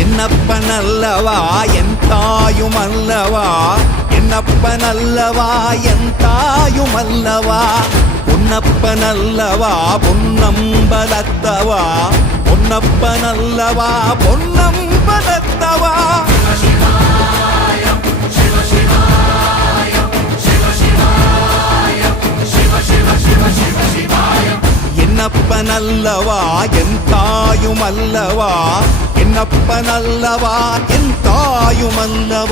என்னப்பனல்லவா என் தாயுமல்லவா, என்னப்பனல்லவா என் தாயுமல்லவா, பொன்னப்பனல்லவா பொன்னம்பலத்தவா, பொன்னப்பனல்லவா பொன்னம்பலத்தவா. என்னப்பனல்லவா என் தாயுமல்லவா, என்னப்பனல்லவா என் தாயுமல்லவா.